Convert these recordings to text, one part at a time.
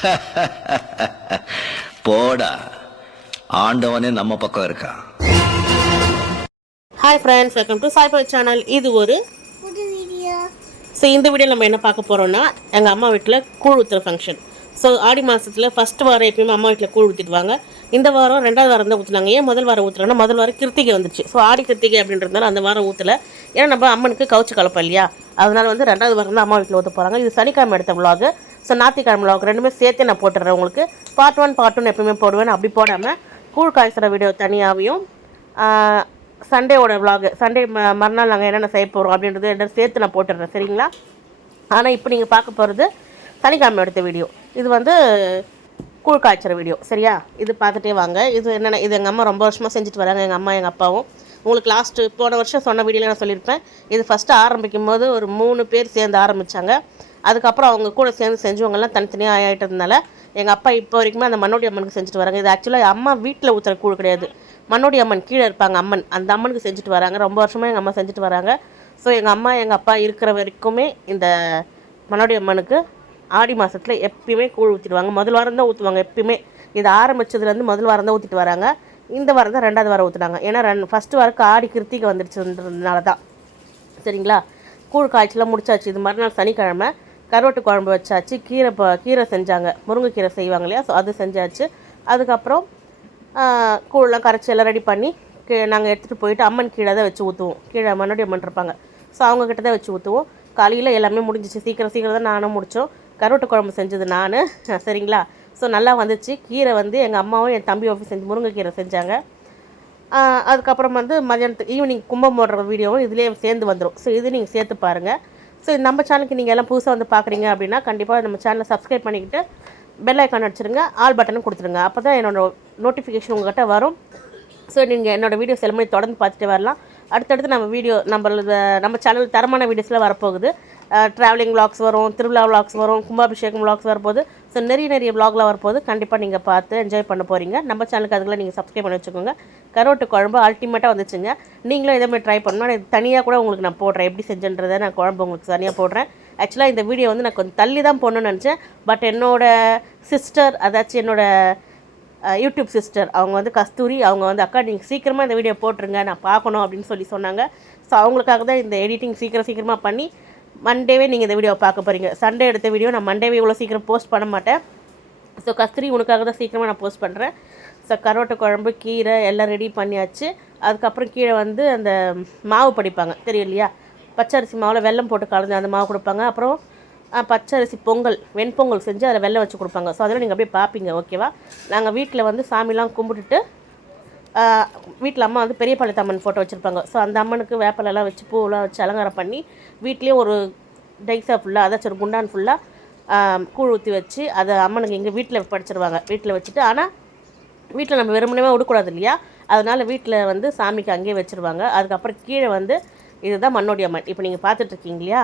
போடா. ஆண்டவனே நம்ம பக்கம் இருக்கான். Hi friends welcome to சாய்பாய் channel இது ஒரு ஸோ இந்த வீடியோ நம்ம என்ன பார்க்க போகிறோம்னா எங்கள் அம்மா வீட்டில் கூழ் ஊற்றுற ஃபங்க்ஷன் ஸோ ஆடி மாதத்தில் ஃபஸ்ட் வாரம் எப்பயுமே அம்மா வீட்டில் கூழ் ஊற்றிடுவாங்க இந்த வாரம் ரெண்டாவது வாரம் தான் ஊற்றுனாங்க ஏன் முதல் வாரம் ஊற்றுறாங்கன்னா முதல் வாரம் கிருத்திகை வந்துச்சு. ஸோ ஆடி கிருத்திகை அப்படின்றதுனால அந்த வாரம் ஊற்றல ஏன்னா நம்ம அம்மனுக்கு கவுச்சு கலப்பம் இல்லையா? அதனால் வந்து ரெண்டாவது வாரம் தான் அம்மா வீட்டில் ஊற்ற போகிறாங்க இது சனிக்கிழமை எடுத்த vlog. ஸோ ஞாத்திக்கிழமை vlog ரெண்டுமே சேர்த்து நான் போட்டுடுறேன் உங்களுக்கு. பார்ட் ஒன் பார்ட் ஒன் எப்பயுமே போடுவேன். அப்படி போடாமல் கூழ் காய்ச்சுற வீடியோ தனியாகவும் சண்டேவோட விலாகு சண்டே ம மறுநாள் நாங்கள் என்னென்ன செய்ய போகிறோம் அப்படின்றது ரெண்டும் சேர்த்து நான் போட்டுடுறேன் சரிங்களா? ஆனால் இப்போ நீங்கள் பார்க்க போகிறது சனிக்கிழமை எடுத்த வீடியோ இது வந்து கூழ் காய்ச்சற வீடியோ சரியா? இது பார்த்துட்டே வாங்க. இது என்னென்ன இது எங்கள் அம்மா ரொம்ப வருஷமாக செஞ்சுட்டு வராங்க. எங்கள் அம்மா எங்கள் அப்பாவும். உங்களுக்கு லாஸ்ட்டு போன வருஷம் சொன்ன வீடியோவில் நான் சொல்லியிருப்பேன். இது ஃபஸ்ட்டு ஆரம்பிக்கும் போது ஒரு மூணு பேர் சேர்ந்து ஆரம்பித்தாங்க அதுக்கப்புறம் அவங்க கூட சேர்ந்து செஞ்சவங்கெல்லாம் தனித்தனியாக ஆகிட்டதுனால எங்கள் அப்பா இப்போ வரைக்குமே அந்த மண்ணோடி அம்மனுக்கு செஞ்சுட்டு வராங்க. இது ஆக்சுவலாக அம்மா வீட்டில் ஊற்றுற கூழ் கிடையாது. மண்ணோடி அம்மன் கீழே இருப்பாங்க அம்மன். அந்த அம்மனுக்கு செஞ்சுட்டு வராங்க. ரொம்ப வருஷமாக எங்கள் அம்மா செஞ்சுட்டு வராங்க. ஸோ எங்கள் அம்மா எங்கள் அப்பா இருக்கிற வரைக்குமே இந்த மண்ணோடி அம்மனுக்கு ஆடி மாதத்தில் எப்பயுமே கூழ் ஊற்றிடுவாங்க முதல் வாரம் தான் ஊற்றுவாங்க எப்பயுமே. இது ஆரம்பிச்சதுலேருந்து முதல் வாரம் தான் ஊற்றிட்டு வராங்க. இந்த வாரம் தான் ரெண்டாவது வாரம் ஊற்றுனாங்க ஏன்னா ரெண்டு ஃபஸ்ட்டு வாரக்கு ஆடி கிருத்திகை வந்துடுச்சுன்றதுனால தான். சரிங்களா? கூழ் காய்ச்சலாம் முடிச்சாச்சு. இது மறுநாள் சனிக்கிழமை. கருவாட்டு குழம்பு வச்சாச்சு. கீரை ப கீரை செஞ்சாங்க. முருங்கைக்கீரை செய்வாங்க இல்லையா? ஸோ அது செஞ்சாச்சு. அதுக்கப்புறம் கூழெலாம் கூழ்லாம் கரைச்சி எல்லாம் ரெடி பண்ணி கீ நாங்கள் எடுத்துகிட்டு போயிட்டு அம்மன் கீழே தான் வச்சு ஊற்றுவோம் கீழே மறுபடியும் அம்மன் இருப்பாங்க. ஸோ அவங்கக்கிட்ட தான் வச்சு ஊற்றுவோம் காலையில் எல்லாமே முடிஞ்சிச்சு. சீக்கிரம் சீக்கிரம் தான் நானும் முடித்தோம் கருவாட்டு குழம்பு செஞ்சது நான். சரிங்களா? ஸோ நல்லா வந்துச்சு. கீரை வந்து எங்கள் அம்மாவும் என் தம்பி ஆஃபீஸ் செஞ்சு முருங்கைக்கீரை செஞ்சாங்க. அதுக்கப்புறம் வந்து மதியானத்துக்கு ஈவினிங் கும்பம் போடுற வீடியோவும் இதுலேயே சேர்ந்து வந்துடும் ஸோ இது நீங்கள் சேர்த்து பாருங்கள் ஸோ நம்ம சேனலுக்கு நீங்கள் எல்லாம் புதுசாக வந்து பார்க்குறீங்க அப்படின்னா கண்டிப்பாக நம்ம சேனலை சப்ஸ்கிரைப் பண்ணிக்கிட்டு பெல் ஐக்கான் அடிச்சிருங்க. ஆல் பட்டனும் கொடுத்துருங்க. அப்போ தான் என்னோட நோட்டிஃபிகேஷன் உங்கள்கிட்ட வரும். ஸோ நீங்கள் என்னோட வீடியோஸ் எல்லாமே தொடர்ந்து பார்த்துட்டு வரலாம். அடுத்தடுத்து நம்ம வீடியோ நம்மளது நம்ம சேனல் தரமான வீடியோஸ்லாம் வரப்போகுது. ட்ராவலிங் விளாக்ஸ் வரும் திருவிழா விளாக்ஸ் வரும் கும்பாபிஷேகம் விளாக்ஸ் வரப்போகுது. ஸோ நிறைய நிறைய விளாகில் வரும்போது கண்டிப்பாக நீங்கள் பார்த்து என்ஜாய் பண்ண போகிறீங்க நம்ம சேனலுக்கு அதுக்குள்ள நீங்கள் சப்ஸ்கிரைப் பண்ணி வச்சுக்கோங்க. கரோட்டு குழம்பு அல்டிமேட்டாக வந்துச்சுங்க. நீங்களும் இதே மாதிரி ட்ரை பண்ணணும் இது தனியாக கூட உங்களுக்கு நான் போடுறேன். எப்படி செஞ்சுன்றதை நான் குழம்பு உங்களுக்கு தனியாக போடுறேன். ஆக்சுவலாக இந்த வீடியோ வந்து நான் கொஞ்சம் தள்ளி தான் போடணும்னு நினச்சேன். பட் என்னோட சிஸ்டர் அதாச்சும் என்னோடய யூடியூப் சிஸ்டர் அவங்க வந்து கஸ்தூரி அவங்க வந்து அக்கா நீங்கள் சீக்கிரமாக இந்த வீடியோ போட்டுருங்க. நான் பார்க்கணும். அப்படின்னு சொல்லி சொன்னாங்க. ஸோ அவங்களுக்காக தான் இந்த எடிட்டிங் சீக்கிரம் சீக்கிரமாக பண்ணி மண்டேவே நீங்கள் இந்த வீடியோவை பார்க்க போகிறீங்க சண்டே எடுத்த வீடியோ நான் மண்டேவே இவ்வளோ சீக்கிரம் போஸ்ட் பண்ண மாட்டேன். ஸோ கஸ்தூரி உனக்காக தான் சீக்கிரமாக நான் போஸ்ட் பண்ணுறேன் ஸோ கரோட்டை குழம்பு கீரை எல்லாம் ரெடி பண்ணியாச்சு. அதுக்கப்புறம் கீழே வந்து அந்த மாவு படிப்பாங்க. தெரியும் இல்லையா பச்சரிசி மாவில் வெல்லம் போட்டு கலந்து அந்த மாவு கொடுப்பாங்க. அப்புறம் பச்சரிசி பொங்கல் வெண்பொங்கல் செஞ்சு அதில் வெல்லம் வச்சு கொடுப்பாங்க. ஸோ அதெல்லாம் நீங்கள் அப்படியே பார்ப்பீங்க. ஓகேவா நாங்கள் வீட்டில் வந்து சாமிலாம் கும்பிட்டுட்டு வீட்டில் அம்மா வந்து பெரிய பழத்தம்மன் ஃபோட்டோ வச்சுருப்பாங்க. ஸோ அந்த அம்மனுக்கு வேப்பலெல்லாம் வச்சு பூவெல்லாம் வச்சு அலங்காரம் பண்ணி வீட்லேயே ஒரு டைஸாக ஃபுல்லாக அதாச்சும் ஒரு குண்டான் ஃபுல்லாக கூழ் ஊற்றி வச்சு அதை அம்மனுக்கு எங்கள் வீட்டில் படிச்சிருவாங்க. வீட்டில் வச்சுட்டு ஆனால் வீட்டில் நம்ம வெறுமனவே விடக்கூடாது இல்லையா? அதனால் வீட்டில் வந்து சாமிக்கு அங்கேயே வச்சுருவாங்க. அதுக்கப்புறம் கீழே வந்து இதுதான் மண்ணோடி அம்மன். இப்போ நீங்கள் பார்த்துட்ருக்கீங்க இல்லையா?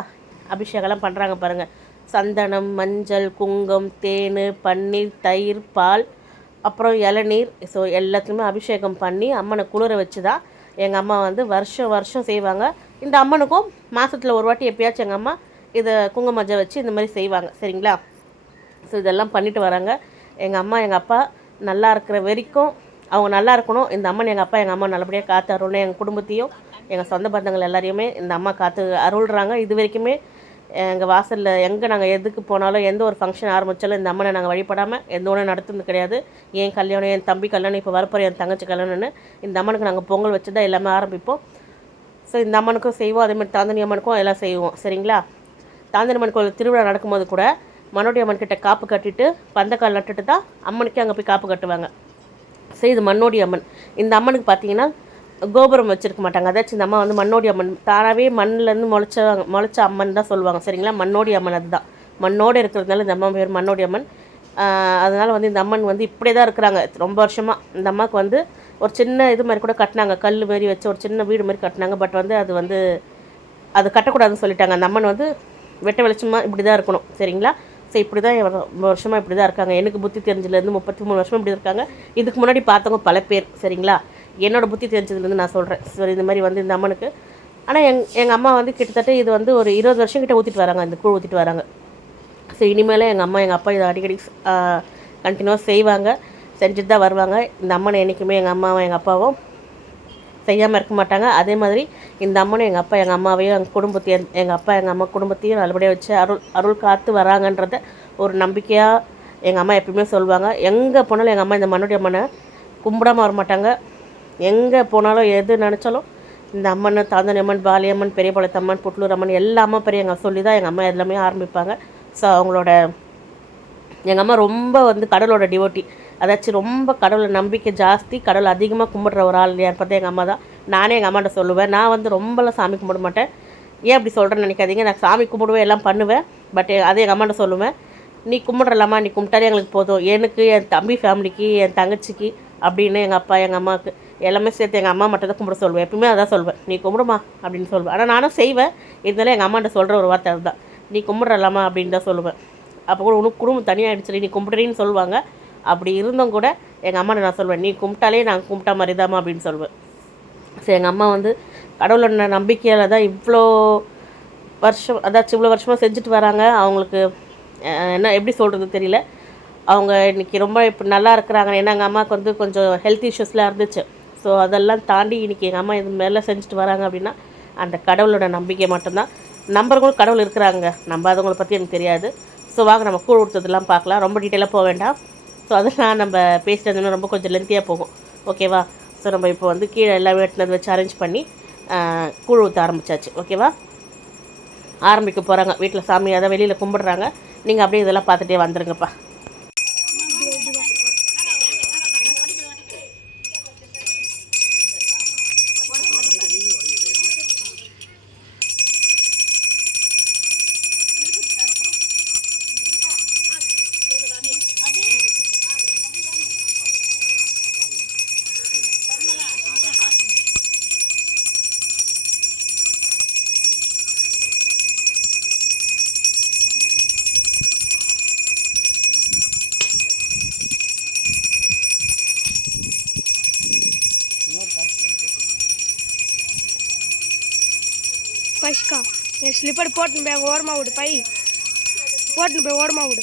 அபிஷேகம்லாம் பண்ணுறாங்க பாருங்கள் சந்தனம் மஞ்சள் குங்கம் தேன் பன்னீர் தயிர் பால் அப்புறம் இளநீர் ஸோ எல்லாத்துலேயுமே அபிஷேகம் பண்ணி அம்மனை குளிர வச்சு தான் எங்கள் அம்மா வந்து வருஷம் வருஷம் செய்வாங்க. இந்த அம்மனுக்கும் மாதத்தில் ஒரு வாட்டி எப்பயாச்சும் எங்கள் அம்மா இதை குங்குமஜை வச்சு இந்த மாதிரி செய்வாங்க. சரிங்களா? ஸோ இதெல்லாம் பண்ணிட்டு வராங்க. எங்கள் அம்மா எங்கள் அப்பா நல்லா இருக்கிற வரைக்கும் அவங்க நல்லா இருக்கணும். இந்த அம்மன் எங்கள் அப்பா எங்கள் அம்மா நல்லபடியாக காத்து அருள்னு எங்கள் குடும்பத்தையும் எங்கள் சொந்த பந்தங்கள் எல்லாரையுமே இந்த அம்மா காத்து அருள்றாங்க. இது வரைக்குமே எங்கள் வாசலில் எங்கே நாங்கள் எதுக்கு போனாலும் எந்த ஒரு ஃபங்க்ஷன் ஆரம்பித்தாலும் இந்த அம்மனை நாங்கள் வழிபடாமல் எந்த ஒன்றும் நடத்துனது கிடையாது. என் கல்யாணம் என் தம்பி கல்யாணம் இப்போ வரப்போகிற என் தங்கச்சி கல்யாணம்னு இந்த அம்மனுக்கு நாங்கள் பொங்கல் வச்சு தான் எல்லாமே ஆரம்பிப்போம். ஸோ இந்த அம்மனுக்கும் செய்வோம். அதேமாதிரி தாந்தனி அம்மனுக்கும் எல்லாம் செய்வோம். சரிங்களா? தாந்தனி அம்மன் கோயில் திருவிழா நடக்கும்போது கூட மனோடி அம்மன் கிட்ட காப்பு கட்டிட்டு பந்தக்கால் நட்டுட்டு தான் அம்மனுக்கே அங்கே போய் காப்பு கட்டுவாங்க. ஸோ இது மண்ணோடி அம்மன். இந்த அம்மனுக்கு பார்த்தீங்கன்னா கோபுரம் வச்சுருக்க மாட்டாங்க. அதாச்சும் இந்த அம்மா வந்து மண்ணோடி அம்மன். தானாகவே மண்ணிலேருந்து முளைச்ச முளைச்ச அம்மன் தான் சொல்லுவாங்க. சரிங்களா? மண்ணோடி அம்மன் அதுதான். மண்ணோடு இருக்கிறதுனால இந்த அம்மா பேர் மண்ணோடி அம்மன். அதனால் வந்து இந்த அம்மன் வந்து இப்படியே தான் இருக்கிறாங்க. ரொம்ப வருஷமாக இந்த அம்மாவுக்கு வந்து ஒரு சின்ன இது மாதிரி கூட கட்டினாங்க. கல் மாதிரி வச்சு ஒரு சின்ன வீடு மாதிரி கட்டினாங்க. பட் வந்து அது வந்து அது கட்டக்கூடாதுன்னு சொல்லிட்டாங்க. அந்த அம்மன் வந்து வெட்ட வெளிச்சமாக இப்படி தான் இருக்கணும். சரிங்களா? ஸோ இப்படி தான் வருஷமாக இப்படி தான் இருக்காங்க. எனக்கு புத்தி தெரிஞ்சதுலேருந்து முப்பத்தி மூணு வருஷமாக இப்படி இருக்காங்க. இதுக்கு முன்னாடி பார்த்தவங்க பல பேர். சரிங்களா? என்னோடய புத்தி தெரிஞ்சதுலேருந்து நான் சொல்கிறேன் சரி இந்த மாதிரி வந்து இந்த அம்மனுக்கு. ஆனால் எங் எங்கள் அம்மா வந்து கிட்டத்தட்ட இது வந்து ஒரு இருபது வருஷம் கிட்ட ஊற்றிட்டு வராங்க. இந்த கூழ் ஊற்றிட்டு வராங்க. ஸோ இனிமேல் எங்கள் அம்மா எங்கள் அப்பா இதை அடிக்கடி கண்டினியூவாக செய்வாங்க. செஞ்சுட்டு தான் வருவாங்க. இந்த அம்மனை என்றைக்குமே எங்கள் அம்மாவும் எங்கள் அப்பாவும் செய்யாமல் இருக்க மாட்டாங்க. அதே மாதிரி இந்த அம்மனும் எங்கள் அப்பா எங்கள் அம்மாவையும் எங்கள் குடும்பத்தையும் எங்கள் அப்பா எங்கள் அம்மா குடும்பத்தையும் நல்லபடியாக வச்சு அருள் அருள் காத்து வராங்கன்றத ஒரு நம்பிக்கையாக எங்கள் அம்மா எப்பயுமே சொல்லுவாங்க எங்கே போனாலும் எங்கள் அம்மா இந்த மண்ணுடைய அம்மனை கும்பிடாமல் வர மாட்டாங்க எங்கே போனாலும் எது நினச்சாலும் இந்த அம்மன் தாந்தன் அம்மன் பாலியம்மன் பெரியபாளையத்தம்மன் புட்லூர் அம்மன் எல்லா அம்மா எங்கள் சொல்லி தான் எங்கள் அம்மா எல்லாமே ஆரம்பிப்பாங்க. ஸோ அவங்களோட எங்கள் அம்மா ரொம்ப வந்து கடவுளோட டிவோட்டி அதாச்சும் ரொம்ப கடவுளை நம்பிக்கை ஜாஸ்தி கடவுள் அதிகமாக கும்பிட்ற ஒரு ஆள் யார் பார்த்தா எங்கள் அம்மா தான். நானே எங்கள் அம்மாட்ட சொல்லுவேன். நான் வந்து ரொம்பலாம் சாமி கும்பிட மாட்டேன். ஏன் அப்படி சொல்கிறேன்னு நினைக்காதீங்க. நான் சாமி கும்பிடுவேன் எல்லாம் பண்ணுவேன். பட் அதே எங்கள் அம்மாட்ட சொல்லுவேன். நீ கும்பிட்றலாமா நீ கும்பிட்டாலே எங்களுக்கு போதும். எனக்கு என் தம்பி ஃபேமிலிக்கு என் தங்கச்சிக்கு அப்படின்னு எங்கள் அப்பா எங்கள் அம்மாவுக்கு. எல்லாமே சேர்த்து எங்கள் அம்மா மட்டும் தான் கும்பிட சொல்லுவேன். எப்பவுமே அதான் சொல்வேன் நீ கும்பிடுமா? அப்படின்னு சொல்லுவேன். ஆனால் நானும் செய்வேன். இருந்தாலும் எங்கள் அம்மாட்ட சொல்கிற ஒரு வார்த்தை அதுதான். நீ கும்பிட்றலாமா அப்படின்னு தான் சொல்லுவேன். அப்போ கூட உனக்கு குடும்பம் தனியாக ஆகிடுச்சு நீ கும்பிட்றீன்னு சொல்லுவாங்க. அப்படி இருந்தும் கூட எங்கள் அம்மாட்ட நான் சொல்வேன் நீ கும்பிட்டாலே நான் கும்பிட்டா மாதிரிதாம்மா அப்படின்னு சொல்லுவேன். ஸோ எங்கள் அம்மா வந்து கடவுளோட நம்பிக்கையால் தான் இவ்வளோ வருஷம் அதாச்சும் இவ்வளோ வருஷமாக செஞ்சுட்டு வராங்க. அவங்களுக்கு என்ன எப்படி சொல்கிறது தெரியல. அவங்க இன்றைக்கி ரொம்ப இப்போ நல்லா இருக்கிறாங்க. ஏன்னா எங்கள் அம்மாவுக்கு வந்து கொஞ்சம் ஹெல்த் இஷ்யூஸ்லாம் இருந்துச்சு. ஸோ அதெல்லாம் தாண்டி இன்றைக்கி எங்கள் அம்மா இது மேலே செஞ்சுட்டு வராங்க அப்படின்னா அந்த கடவுளோட நம்பிக்கை மட்டும்தான். நம்பர்களும் கடவுள் இருக்கிறாங்க. நம்பாதவங்களை பற்றி எனக்கு தெரியாது. ஸோ வாங்க நம்ம கூழ் கொடுத்ததெல்லாம் பார்க்கலாம். ரொம்ப டீட்டெயிலாக போக வேண்டாம். ஸோ அதெல்லாம் நம்ம பேசுகிறது ரொம்ப கொஞ்சம் லென்த்தியாக போகும். ஓகேவா ஸோ நம்ம இப்போ வந்து கீழே எல்லாம் வெட்டினது வச்சு அரேஞ்ச் பண்ணி கூழ் ஊற்ற ஆரம்பிச்சாச்சு. ஓகேவா ஆரம்பிக்க போகிறாங்க வீட்டில் சாமியாக தான் வெளியில் கும்பிடுறாங்க. நீங்கள் அப்படியே இதெல்லாம் பார்த்துட்டே வந்துடுங்கப்பா ஸ்லிப்பர் போட்டுன்னு போய் ஓரமாக விடு பை. போட்டுன்னு போய் ஓரமாக விடு.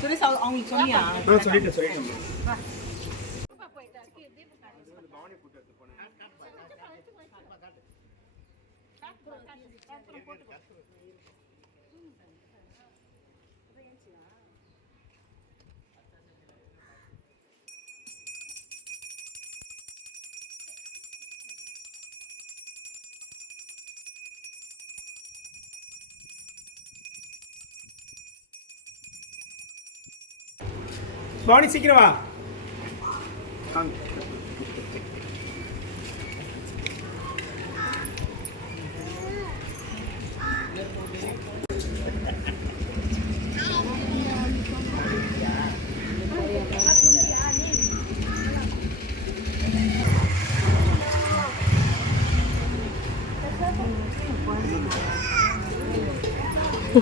சுரேஷ் அவங்களுக்கு சொன்னியா சொல்லிட்டேன் சொல்லிட்டேன் போட்டு பவானி சீக்கிரம் வா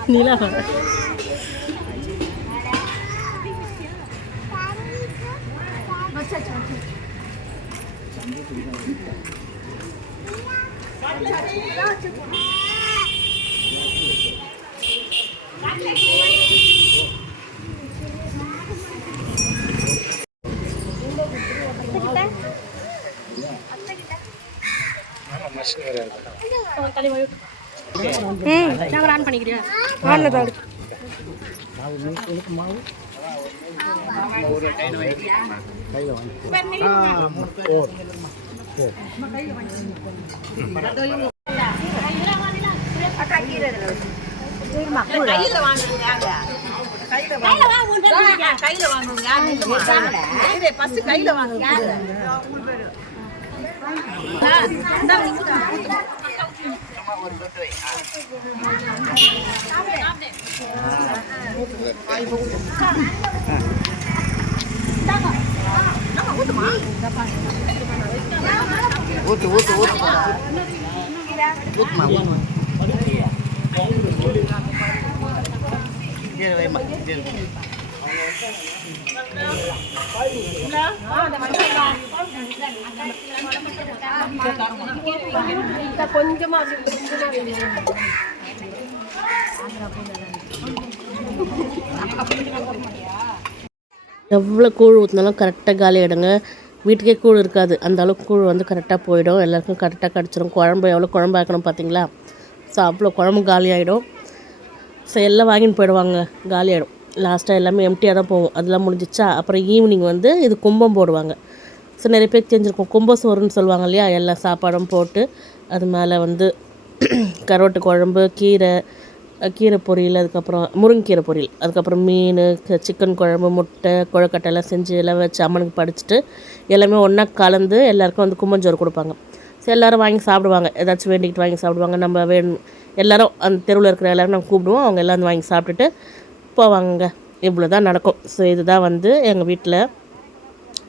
நீலா ம் கேமரா ஆன் பண்ணிக்கிறியா ஆனில் தான் கையில் வாங்கிக்கோ கையில வாங்குங்க கையில இருக்கு எவ்வளோ கூழ் ஊற்றினாலும் கரெக்டாக காலி ஆகிடுங்க வீட்டுக்கே கூழ் இருக்காது. அந்த அளவுக்கு கூழ் வந்து கரெக்டாக போயிடும். எல்லாருக்கும் கரெக்டாக கிடச்சிரும். குழம்பு எவ்வளோ குழம்பு ஆக்கணும் பார்த்தீங்களா ஸோ அவ்வளோ குழம்பு காலி ஆகிடும் ஸோ எல்லாம் வாங்கின்னு போயிடுவாங்க. காலி ஆகிடும் லாஸ்ட்டாக எல்லாமே எம்டியாக தான் போகும். அதெல்லாம் முடிஞ்சிச்சா? அப்புறம் ஈவினிங் வந்து இது கும்பம் போடுவாங்க. ஸோ நிறைய பேர் தெரிஞ்சிருக்கும். கும்பசோறுன்னு சொல்லுவாங்க இல்லையா? எல்லா சாப்பாடும் போட்டு அது மேலே வந்து கரோட்டு குழம்பு கீரை கீரை பொரியல் அதுக்கப்புறம் முருங்கைக்கீரை பொரியல் அதுக்கப்புறம் மீன் சிக்கன் குழம்பு முட்டை கொழுக்கட்டை எல்லாம் செஞ்சு எல்லாம் வச்சு அம்மனுக்கு படிச்சுட்டு எல்லாமே ஒன்றா கலந்து எல்லாருக்கும் வந்து கும்பஞ்சோறு கொடுப்பாங்க. ஸோ எல்லோரும் வாங்கி சாப்பிடுவாங்க. ஏதாச்சும் வேண்டிக்கிட்டு வாங்கி சாப்பிடுவாங்க. நம்ம வேணும் எல்லோரும் அந்த தெருவில் இருக்கிற எல்லோரும் நம்ம கூப்பிடுவோம். அவங்க எல்லாம் வந்து வாங்கி சாப்பிட்டுட்டு போவாங்க இவ்வளோ தான் நடக்கும். ஸோ இதுதான் வந்து எங்கள் வீட்டில்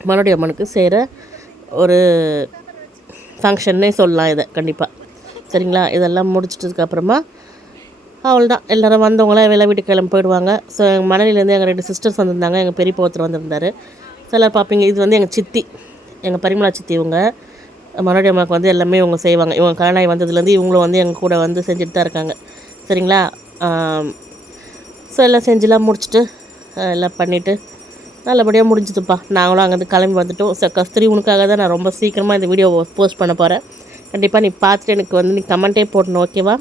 மறுபடி அம்மனுக்கு செய்கிற ஒரு ஃபங்க்ஷன்னே சொல்லலாம் இதை கண்டிப்பாக சரிங்களா? இதெல்லாம் முடிச்சிட்டதுக்கப்புறமா அவ்வளோதான் எல்லோரும் வந்தவங்களாம் வெளில வீட்டுக்கு கிளம்பி போயிடுவாங்க. ஸோ எங்கள் மணலிலேருந்து எங்கள் ரெண்டு சிஸ்டர்ஸ் வந்திருந்தாங்க. எங்கள் பெரியப்பா ஒருத்தர் வந்திருந்தார். ஸோ எல்லோரும் பார்ப்பீங்க இது வந்து எங்கள் சித்தி. எங்கள் பரிமளா சித்தி இவங்க. மறுபடியும் அம்மாவுக்கு வந்து எல்லாமே இவங்க செய்வாங்க. இவங்க கல்யாணம் வந்ததுலேருந்து இவங்களும் வந்து எங்கள் கூட வந்து செஞ்சுட்டு தான் இருக்காங்க. சரிங்களா? ஸோ எல்லாம் செஞ்சுலாம் முடிச்சுட்டு எல்லாம் பண்ணிவிட்டு நல்லபடியாக முடிஞ்சுதுப்பா. நாங்களும் அங்கேருந்து கிளம்பி வந்துட்டோம். ஸோ கஸ்தூரி உனக்காக தான் நான் ரொம்ப சீக்கிரமாக இந்த வீடியோ போஸ்ட் பண்ண போகிறேன் கண்டிப்பாக நீ பார்த்துட்டு எனக்கு வந்து நீ கமெண்ட்டே போடணும் ஓகேவா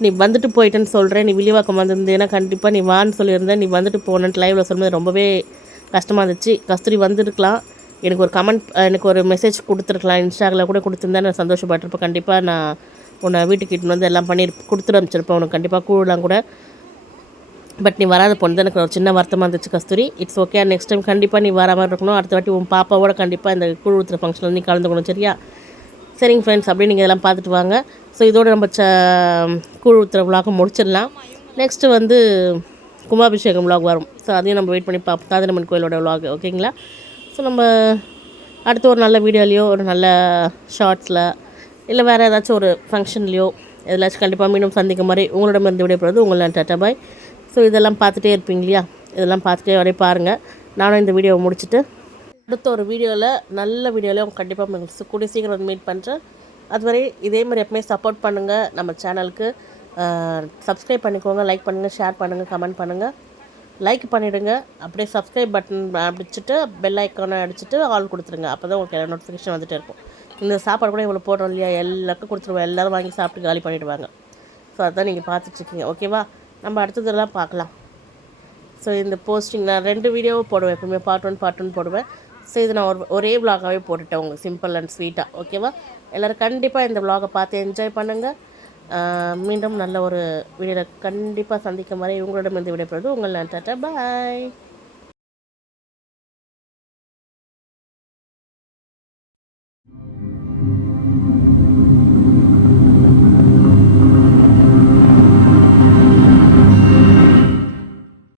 நீ வந்துட்டு போயிட்டேன்னு சொல்கிறேன் நீ வில்லிவாக்கம் வந்திருந்தேன்னா கண்டிப்பாக நீ வான்னு சொல்லியிருந்தேன் நீ வந்துட்டு போனேன்ட்டு லைவில் சொல்லும்போது ரொம்பவே கஷ்டமாக இருந்துச்சு. கஸ்தூரி வந்திருக்கலாம். எனக்கு ஒரு கமெண்ட் எனக்கு ஒரு மெசேஜ் கொடுத்துருக்கலாம் இன்ஸ்டாகில் கூட கொடுத்துருந்தா நான் சந்தோஷப்பட்டிருப்பேன். கண்டிப்பாக நான் உன்னை வீட்டுக்கு இட்டுன்னு வந்து எல்லாம் பண்ணி கொடுத்துட்டு அனுப்பிச்சிருப்பேன் உனக்கு கண்டிப்பாக கூடலாம் கூட. பட் நீ வராத பொண்ணு எனக்கு ஒரு சின்ன வருத்தமாக இருந்துச்சு Kasthuri. It's okay next time கண்டிப்பாக நீ வர மாதிரி இருக்கணும். அடுத்த வாட்டி உன் பாப்பாவோட கண்டிப்பாக இந்த குழு ஊற்றுற ஃபங்க்ஷனில் நீ கலந்துக்கணும் சரியா? சரிங்க ஃப்ரெண்ட்ஸ் அப்படியே நீங்கள் இதெல்லாம் பார்த்துட்டு வாங்க. ஸோ இதோட நம்ம ச கூழ் ஊற்றுற விலாகம் முடிச்சிடலாம். நெக்ஸ்ட்டு வந்து கும்பாபிஷேகம் விலாக் வரும். ஸோ அதையும் நம்ம வெயிட் பண்ணி பார்ப்போம். காதலம்மன் கோயிலோட விலாக் ஓகேங்களா ஸோ நம்ம அடுத்து ஒரு நல்ல வீடியோலையோ ஒரு நல்ல ஷார்ட்ஸில் இல்லை வேறு ஏதாச்சும் ஒரு ஃபங்க்ஷன்லையோ எதாச்சும் கண்டிப்பாக மீண்டும் சந்திக்கும் மாதிரி உங்களிடமிருந்து விடைபெறுவது உங்களை டாட்டா பாய். ஸோ இதெல்லாம் பார்த்துட்டே இருப்பீங்க இல்லையா? இதெல்லாம் பார்த்துட்டே வரைய பாருங்கள் நானும் இந்த வீடியோவை முடிச்சுட்டு அடுத்த ஒரு வீடியோவில் நல்ல வீடியோவில் உங்கள் கண்டிப்பாக உங்களுக்கு கூடிய சீக்கிரம் வந்து மீட் பண்ணுறேன் அதுவரை இதே மாதிரி எப்பவுமே சப்போர்ட் பண்ணுங்கள் நம்ம சேனலுக்கு சப்ஸ்கிரைப் பண்ணிக்கோங்க லைக் பண்ணுங்கள் ஷேர் பண்ணுங்கள் கமெண்ட் பண்ணுங்கள் லைக் பண்ணிவிடுங்க அப்படியே சப்ஸ்கிரைப் பட்டன் அடிச்சுட்டு பெல் ஐக்கானை அடிச்சுட்டு ஆல் கொடுத்துருங்க. அப்போ தான் உங்களுக்கு நோட்டிஃபிகேஷன் வந்துட்டே இருக்கும். இந்த சாப்பாடு கூட இவ்வளோ போடுறோம் இல்லையா? எல்லாருக்கும் கொடுத்துருவோம். எல்லோரும் வாங்கி சாப்பிட்டு காலி பண்ணிவிடுவாங்க ஸோ அதான் நீங்கள் பார்த்துட்ருக்கீங்க. ஓகேவா நம்ம அடுத்ததெல்லாம் பார்க்கலாம். ஸோ இந்த போஸ்டிங் நான் ரெண்டு வீடியோவும் போடுவேன் எப்பவுமே. பார்ட் ஒன் பார்ட் ஒன் போடுவேன். ஸோ இது நான் ஒரு ஒரே vlog-ஆவே போட்டுட்டேன் உங்களுக்கு. சிம்பிள் அண்ட் ஸ்வீட்டாக ஓகேவா எல்லோரும் கண்டிப்பாக இந்த விலாகை பார்த்து என்ஜாய் பண்ணுங்கள் மீண்டும் நல்ல ஒரு வீடியோவில் கண்டிப்பாக சந்திக்கும் வரை உங்களிடம் இருந்து விடைபெறுவது உங்கள் நான் டாட்டா பாய்